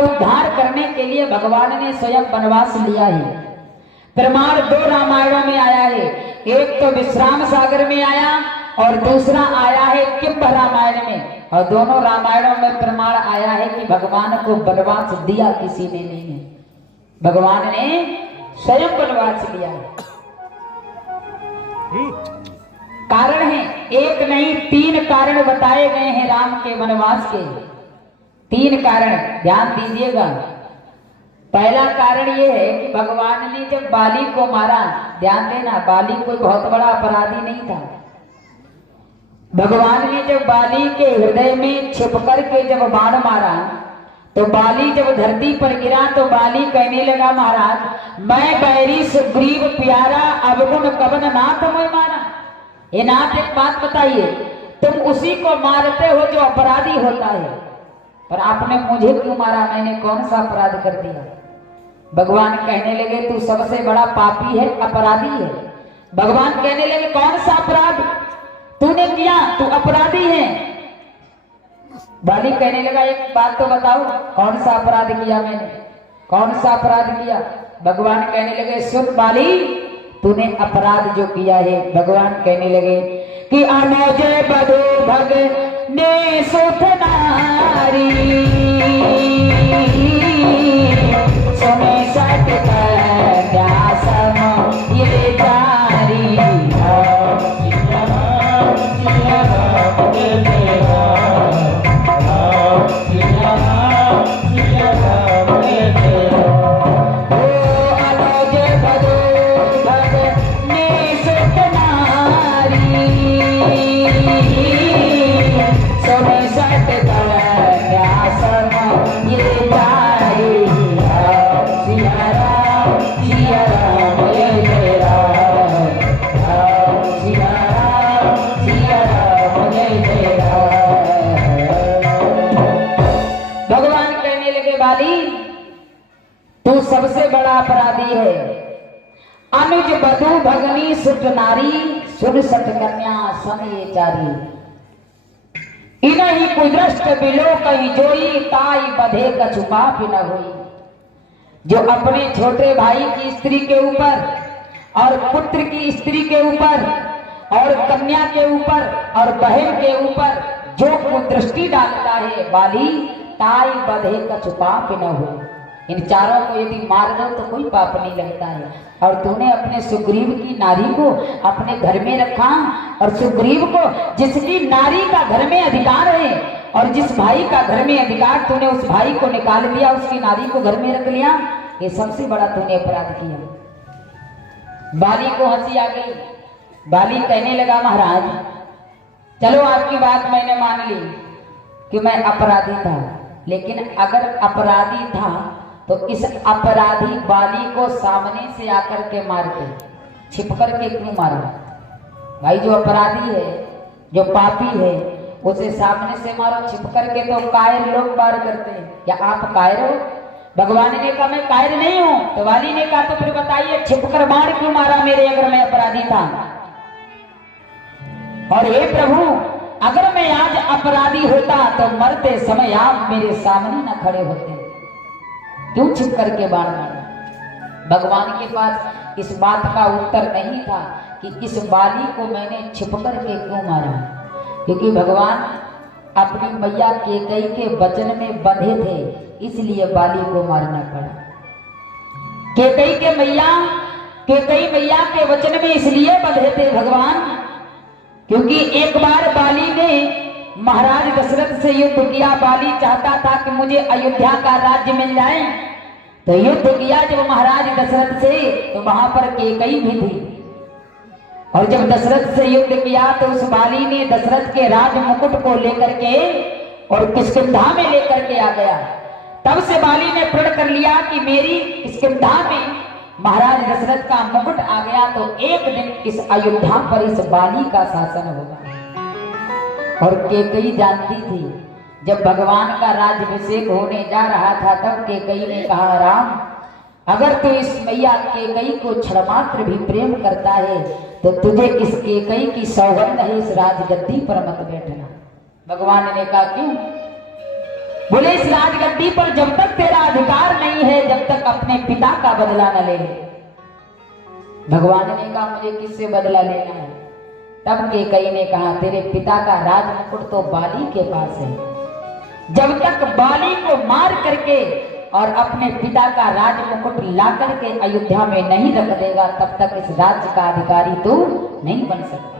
उद्धार करने के लिए भगवान ने स्वयं वनवास लिया है। प्रमाण दो रामायणों में आया है, एक तो विश्राम सागर में आया और दूसरा आया है किंब रामायण में। और दोनों रामायणों में प्रमाण आया है कि भगवान को वनवास दिया किसी ने नहीं है, भगवान ने स्वयं वनवास लिया है। कारण है एक नहीं 3 कारण बताए गए हैं राम के वनवास के। 3 कारण ध्यान दीजिएगा। पहला कारण ये है कि भगवान ने जब बाली को मारा, ध्यान देना, बाली कोई बहुत बड़ा अपराधी नहीं था। भगवान ने जब बाली के हृदय में छिप करके जब बाण मारा तो बाली जब धरती पर गिरा तो बाली कहने लगा, महाराज मैं बैरी सुग्रीव प्यारा अवगुण कवन नाथ मैं मारा। ये नाथ एक बात बताइए, तुम उसी को मारते हो जो अपराधी होता है, पर आपने मुझे क्यों मारा? मैंने कौन सा अपराध कर दिया? भगवान कहने लगे तू सबसे बड़ा पापी है, अपराधी है। भगवान कहने लगे कौन सा अपराध तूने किया? तू अपराधी है। बाली कहने लगा एक बात तो बताओ, कौन सा अपराध किया मैंने? कौन सा अपराध किया? भगवान कहने लगे सुन बाली, तूने अपराध जो किया है, भगवान कहने लगे कि अनुज बधु भग ने सुत नारी सुने सत कन्यासम ये तारी। तू सबसे बड़ा अपराधी है। अनुज बधु भगनी सुट नारी सुन सट कन्या समय चारी। इनही कुदृष्ट बिलो कही जोई ताई बधे कछुपा भी न हुई। जो अपने छोटे भाई की स्त्री के ऊपर और पुत्र की स्त्री के ऊपर और कन्या के ऊपर और बहन के ऊपर जो कुदृष्टि डालता है, बाली ताई बधे कछुपा भी न हुई। इन चारों को यदि मार दो तो कोई पाप नहीं लगता है। और तूने अपने सुग्रीव की नारी को अपने घर में रखा, और सुग्रीव को जिसकी नारी का घर में अधिकार है और जिस भाई का घर में अधिकार, तूने उस भाई को निकाल दिया, उसकी नारी को घर में रख लिया। ये सबसे बड़ा तूने अपराध किया। बाली को हंसी आ गई। बाली कहने लगा महाराज चलो आपकी बात मैंने मान ली कि मैं अपराधी था, लेकिन अगर अपराधी था तो इस अपराधी बाली को सामने से आकर के मारते, छिप करके क्यों मारा? भाई जो अपराधी है, जो पापी है, उसे सामने से मारो, छिप करके तो कायर लोग वार करते हैं। क्या आप कायर हो? भगवान ने कहा मैं कायर नहीं हूं। तो बाली ने कहा तो फिर बताइए छिप कर मार क्यों मारा मेरे, अगर मैं अपराधी था? और हे प्रभु, अगर मैं आज अपराधी होता तो मरते समय आप मेरे सामने न खड़े होते, क्यों छिप करके बाण मारा? भगवान के पास इस बात का उत्तर नहीं था कि इस बाली को मैंने छिप करके क्यों मारा, क्योंकि भगवान अपनी मैया कैकेयी के वचन में बंधे थे, इसलिए बाली को मारना पड़ा। कैकेयी मैया के वचन में इसलिए बंधे थे भगवान, क्योंकि एक बार बाली ने महाराज दशरथ से युद्ध किया। बाली चाहता था कि मुझे अयोध्या का राज्य मिल जाए, तो युद्ध किया जब महाराज दशरथ से, तो वहां पर कैकेयी भी थी। और जब दशरथ से युद्ध किया तो उस बाली ने दशरथ के राज मुकुट को लेकर के और किष्किंधा में लेकर के आ गया। तब से बाली ने प्रण कर लिया कि मेरी किष्किंधा में महाराज दशरथ का मुकुट आ गया तो एक दिन इस अयोध्या पर इस बाली का शासन होगा। और कैकेयी जानती थी, जब भगवान का राज्याभिषेक होने जा रहा था तब कैकेयी ने कहा राम, अगर तू इस मैया कैकेयी को क्षणमात्र भी प्रेम करता है तो तुझे इस कैकेयी की सौगंध है, इस राजगद्दी पर मत बैठना। भगवान ने कहा क्यों? बोले इस राजगद्दी पर जब तक तेरा अपने पिता का बदला न ले ले। भगवान ने कहा मुझे किससे बदला लेना है? तब कैकेयी ने कहा तेरे पिता का राज मुकुट तो बाली के पास है। जब तक बाली को मार करके और अपने पिता का राज मुकुट ला करके अयोध्या में नहीं रख देगा, तब तक इस राज्य का अधिकारी तू नहीं बन सकता।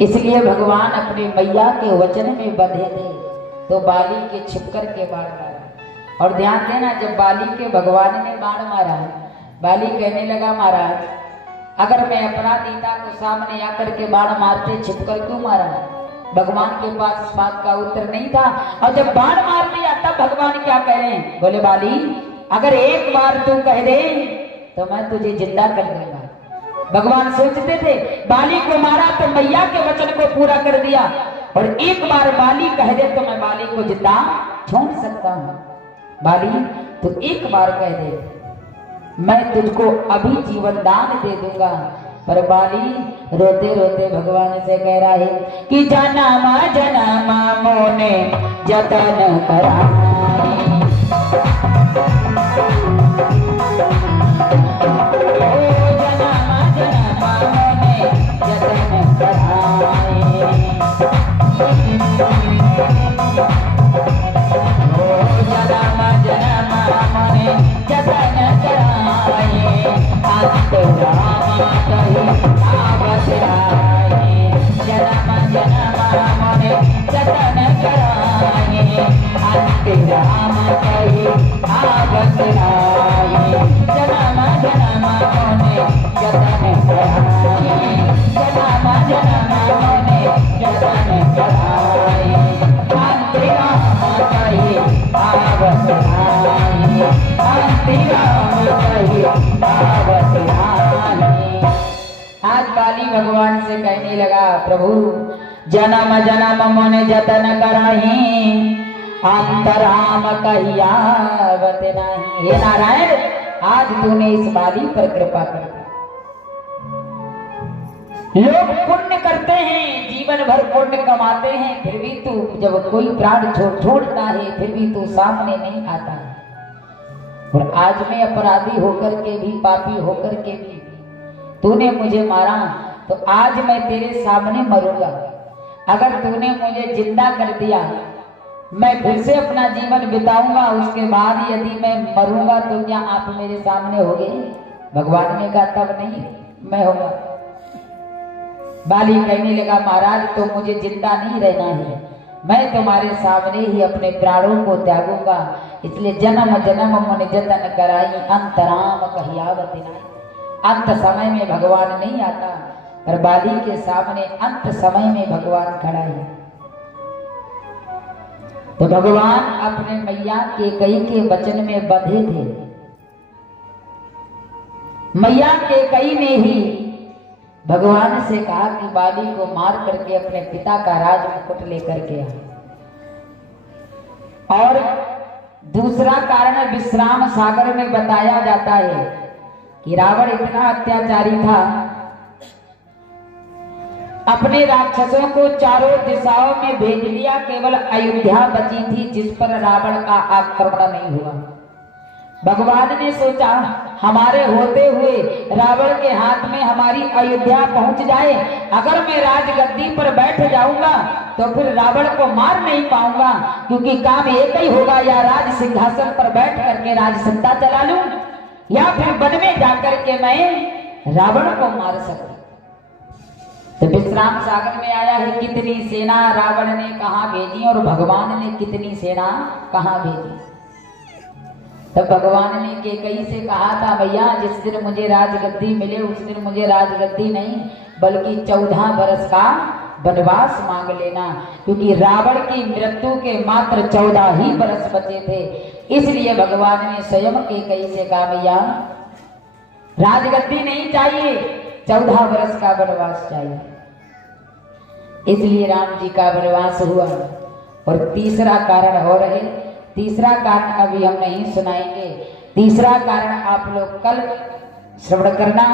इसलिए भगवान अपने मैया के वचन में बंधे थे तो बाली के छिप करके बाण मारा। और ध्यान देना, जब बाली के भगवान ने बाण मारा, बाली कहने लगा महाराज अगर मैं अपराधी था तो सामने आकर के बाण मारते, छिपकर क्यों मारा? भगवान के पास इस बात का उत्तर नहीं था। और जब बाण मार दिया तब भगवान क्या कह रहे हैं? बोले बाली अगर एक बार तू कह दे तो मैं तुझे जिंदा कर दूंगा। भगवान सोचते थे बाली को मारा तो मैया के वचन को पूरा कर दिया, और एक बार बाली कह दे तो मैं बाली को जिंदा छोड़ सकता हूं। बाली तू एक बार कह दे मैं तुझको अभी जीवन दान दे दूंगा। पर बाली रोते रोते भगवान से कह रहा है कि जनमा जनमा मोने जतन कराई, जनमा जनमा मोने जतन कराई, जनमा जनमा मोने जतन कराई, अंत राम कही आवत राई, जनमा जनमा मोने जतन कराई, अंत राम कही आवत राई, जनमा जनमा मोने जतन कराई, जनमा जनमा मोने जतन कराई, अंत राम कही आवत राई, अंत राम कही आवत राई। आज बाली भगवान से कहने लगा प्रभु जन्म जन्म मोने जतन कराही, अंतराम कही आवत नाही। हे नारायण आज तूने इस बाली पर कृपा कर दी। लोग पुण्य करते हैं, जीवन भर पुण्य कमाते हैं, फिर भी तू जब कोई प्राण छोड़ता है फिर भी तू सामने नहीं आता। और आज मैं अपराधी होकर के भी, पापी होकर के भी तूने मुझे मारा, तो आज मैं तेरे सामने मरूंगा। अगर तूने मुझे जिंदा कर दिया मैं फिर से अपना जीवन बिताऊंगा, उसके बाद यदि मैं मरूंगा तो क्या आप मेरे सामने होगे? भगवान ने कहा तब नहीं मैं होगा। बाली कहने लगा महाराज तो मुझे जिंदा नहीं रहना है, मैं तुम्हारे सामने ही अपने प्राणों को त्यागूंगा। इसलिए जन्म जन्म मुनि जतन कराई, अंतराम कही आवत नाही। अंत समय में भगवान नहीं आता, पर बाली के सामने अंत समय में भगवान खड़ा है। तो भगवान अपने मैया कैकेयी के वचन में बंधे थे। मैया कैकेयी ने ही भगवान से कहा कि बाली को मार करके अपने पिता का राज मुकुट लेकर के आ। और दूसरा कारण विश्राम सागर में बताया जाता है कि रावण इतना अत्याचारी था, अपने राक्षसों को चारों दिशाओं में भेज दिया, केवल अयोध्या बची थी जिस पर रावण का आक्रमण नहीं हुआ। भगवान ने सोचा हमारे होते हुए रावण के हाथ में हमारी अयोध्या पहुंच जाए, अगर मैं राजगद्दी पर बैठ जाऊंगा तो फिर रावण को मार नहीं पाऊंगा, क्योंकि काम एक ही होगा, या राज सिंहासन पर बैठ करके राज सत्ता चला लूं, या फिर वन में जाकर के मैं रावण को मार सकूं। तो विश्राम सागर में आया है कितनी सेना रावण ने कहां भेजी और भगवान ने कितनी सेना कहां भेजी। तब भगवान ने कैकेयी से कहा था भैया जिस दिन मुझे राजगद्दी मिले उस दिन मुझे राजगद्दी नहीं बल्कि 14 बरस का वनवास मांग लेना, क्योंकि रावण की मृत्यु के मात्र 14 ही बरस बचे थे। इसलिए भगवान ने स्वयं कैकेयी से कहा भैया राजगद्दी नहीं चाहिए, 14 बरस का वनवास चाहिए। इसलिए राम जी का वनवास हुआ। और तीसरा कारण हो रहे, तीसरा कारण अभी हम नहीं सुनाएंगे, तीसरा कारण आप लोग कल श्रवण करना।